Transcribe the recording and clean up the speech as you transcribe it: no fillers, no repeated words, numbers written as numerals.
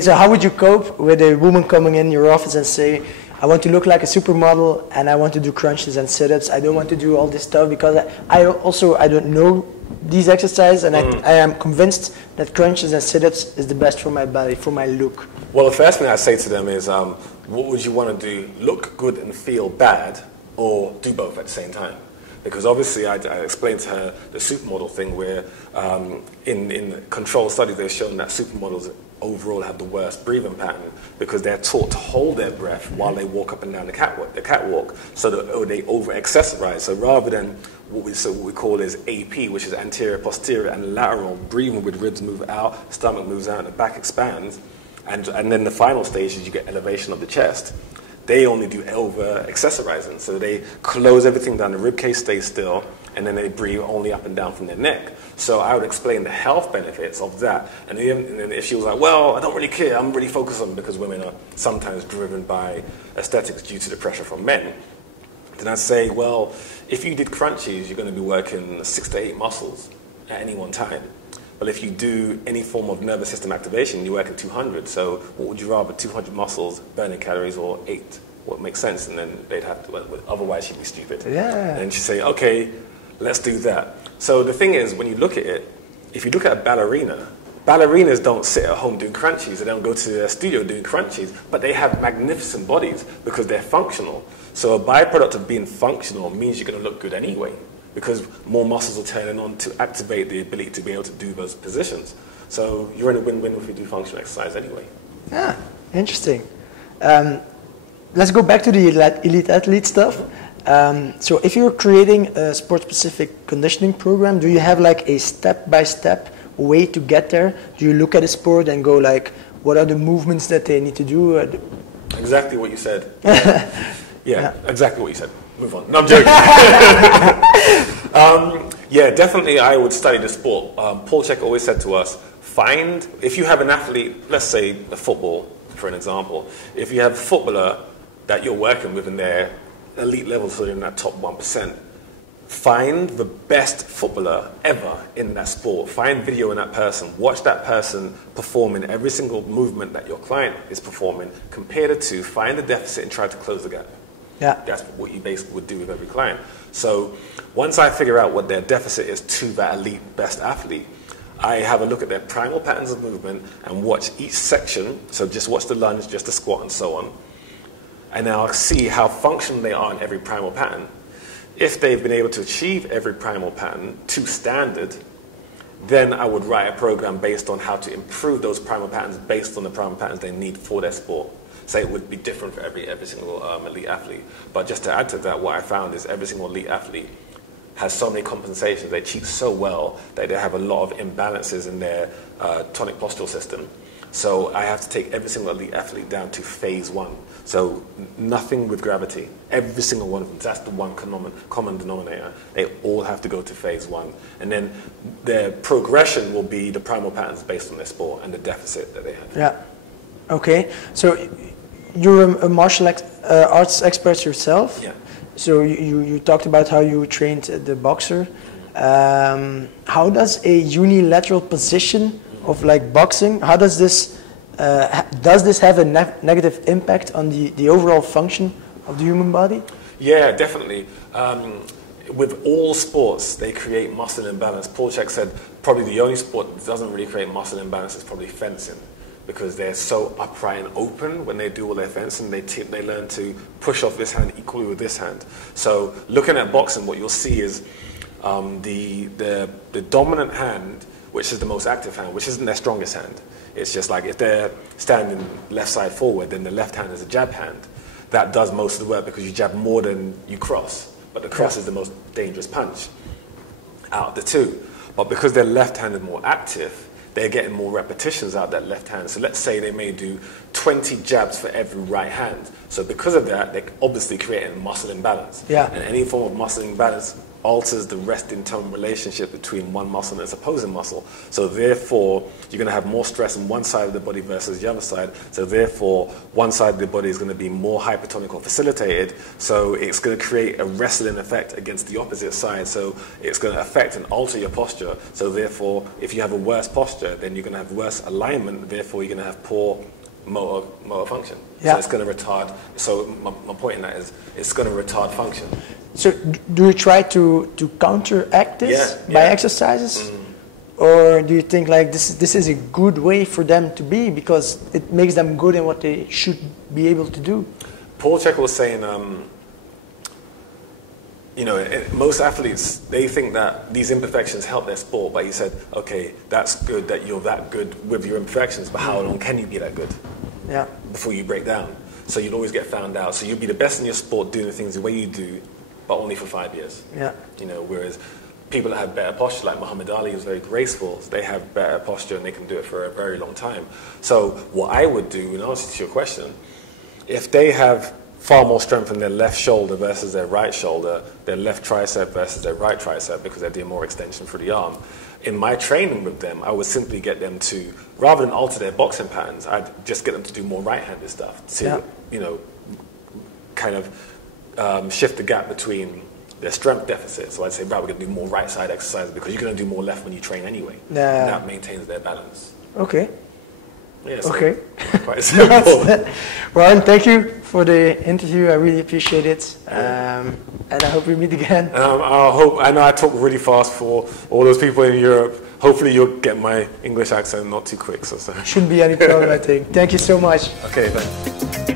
So how would you cope with a woman coming in your office and say, I want to look like a supermodel and I want to do crunches and sit-ups. I don't want to do all this stuff because I don't know these exercises, and I am convinced that crunches and sit-ups is the best for my body, for my look. Well, the first thing I say to them is, what would you want to do? Look good and feel bad, or do both at the same time? Because obviously I explained to her the supermodel thing where in controlled studies they've shown that supermodels overall have the worst breathing pattern because they're taught to hold their breath while they walk up and down the catwalk, so that they over-accessorize. So rather than what we call is AP, which is anterior, posterior, and lateral breathing with ribs move out, stomach moves out, and the back expands, and then the final stage is you get elevation of the chest. They only do over-accessorizing, so they close everything down, the rib cage stays still, and then they breathe only up and down from their neck. So I would explain the health benefits of that. And then if she was like, well, I don't really care, I'm really focused on, because women are sometimes driven by aesthetics due to the pressure from men, then I'd say, well, if you did crunches, you're going to be working 6 to 8 muscles at any one time. But if you do any form of nervous system activation, you're working 200. So what would you rather, 200 muscles, burning calories, or 8? What makes sense? And then they'd have to, otherwise she'd be stupid. Yeah. And she'd say, okay, let's do that. So the thing is, when you look at it, if you look at a ballerina, ballerinas don't sit at home doing crunchies. They don't go to their studio doing crunchies. But they have magnificent bodies because they're functional. So a byproduct of being functional means you're going to look good anyway, because more muscles are turning on to activate the ability to be able to do those positions. So you're in a win-win if you do functional exercise anyway. Yeah, interesting. Let's go back to the elite athlete stuff. So if you're creating a sport-specific conditioning program, do you have like a step-by-step way to get there? Do you look at a sport and go like, what are the movements that they need to do? Exactly what you said. Yeah, exactly what you said. Move on. No, I'm joking. Yeah, definitely I would study the sport. Paul CHEK always said to us, if you have an athlete, let's say a football, for an example, if you have a footballer that you're working with in their elite level, so in that top 1%, find the best footballer ever in that sport. Find video in that person. Watch that person perform in every single movement that your client is performing. Compare the two. Find the deficit and try to close the gap. Yeah. That's what you basically would do with every client. So once I figure out what their deficit is to that elite best athlete, I have a look at their primal patterns of movement and watch each section. So just watch the lunge, just the squat, and so on. And I'll see how functional they are in every primal pattern. If they've been able to achieve every primal pattern to standard, then I would write a program based on how to improve those primal patterns based on the primal patterns they need for their sport. So it would be different for every single elite athlete. But just to add to that, what I found is every single elite athlete has so many compensations. They cheat so well that they have a lot of imbalances in their tonic postural system. So I have to take every single elite athlete down to phase 1. So nothing with gravity. Every single one of them. That's the one common denominator. They all have to go to phase 1. And then their progression will be the primal patterns based on their sport and the deficit that they have. Yeah. Okay. So you're a martial arts expert yourself. Yeah. So you talked about how you trained the boxer. How does a unilateral position of like boxing, how does this have a negative impact on the overall function of the human body? Yeah, definitely. With all sports, they create muscle imbalance. Paul CHEK said probably the only sport that doesn't really create muscle imbalance is probably fencing, because they're so upright and open when they do all their fencing. They learn to push off this hand equally with this hand. So looking at boxing, what you'll see is the dominant hand, which is the most active hand, which isn't their strongest hand. It's just like if they're standing left side forward, then the left hand is a jab hand. That does most of the work because you jab more than you cross. But the cross is the most dangerous punch out of the two. But because their left hand is more active, they're getting more repetitions out of that left hand. So let's say they may do 20 jabs for every right hand. So because of that, they're obviously creating muscle imbalance. Yeah. And any form of muscle imbalance alters the resting tone relationship between one muscle and its opposing muscle. So therefore, you're going to have more stress on one side of the body versus the other side. So therefore, one side of the body is going to be more hypertonic or facilitated. So it's going to create a wrestling effect against the opposite side. So it's going to affect and alter your posture. So therefore, if you have a worse posture, then you're going to have worse alignment. Therefore, you're going to have poor motor function. Yeah. So it's going to retard. So my point in that is it's going to retard function. So do you try to counteract this by exercises? Mm. Or do you think like this is a good way for them to be because it makes them good in what they should be able to do? Paul CHEK was saying, you know, most athletes, they think that these imperfections help their sport, but he said, okay, that's good that you're that good with your imperfections, but how long can you be that good before you break down? So you'll always get found out. So you'll be the best in your sport doing the things the way you do, but only for 5 years. Yeah. You know, whereas people that have better posture, like Muhammad Ali, who's very graceful, they have better posture and they can do it for a very long time. So what I would do, in answer to your question, if they have far more strength in their left shoulder versus their right shoulder, their left tricep versus their right tricep, because they're doing more extension through the arm, in my training with them, I would simply get them to, rather than alter their boxing patterns, I'd just get them to do more right-handed stuff to, you know, kind of shift the gap between their strength deficit. So I'd say, right, we're going to do more right side exercises because you're going to do more left when you train anyway. And that maintains their balance. Okay. Yeah, so okay. Quite simple. Warren, thank you for the interview. I really appreciate it. And I hope we meet again. I know I talk really fast for all those people in Europe. Hopefully you'll get my English accent not too quick. So. Shouldn't be any problem, I think. Thank you so much. Okay, thanks.